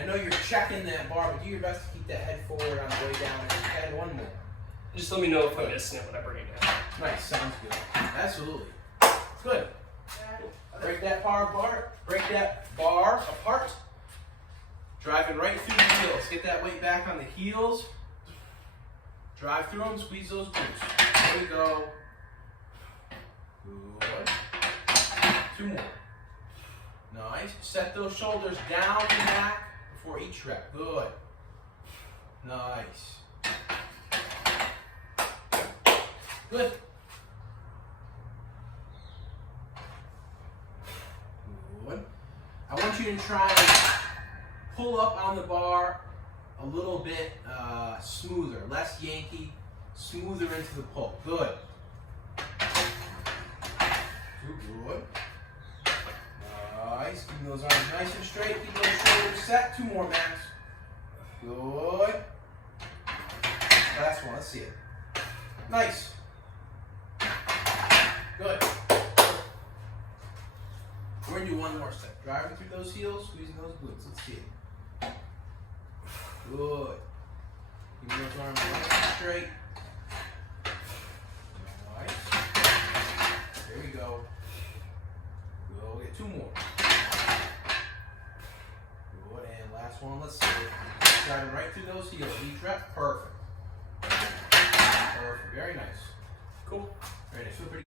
I know you're checking that bar, but do your best to keep that head forward on the way down. And one more. Just let me know if I'm missing it when I bring it down. Nice, sounds good. Absolutely. Good. Break that bar apart. Break that bar apart. Driving right through the heels. Get that weight back on the heels. Drive through them. Squeeze those glutes. There we go. Good. Two more. Nice. Set those shoulders down and back before each rep. Good. Nice. Good. Good. I want you to try and pull up on the bar a little bit smoother, less Yankee, smoother into the pull. Good. Good. Nice. Keep those arms nice and straight. Keep those shoulders set. Two more, Max. Good. Last one. Let's see it. Nice. Good. We're going to do one more step. Driving through those heels, squeezing those glutes. Let's see it. Good. Keep those arms nice and straight. Nice. There we go. We'll get two more. Good. And last one. Let's see it. Driving right through those heels. Each rep. Perfect. Perfect. Very nice. Cool. Very nice. Feel pretty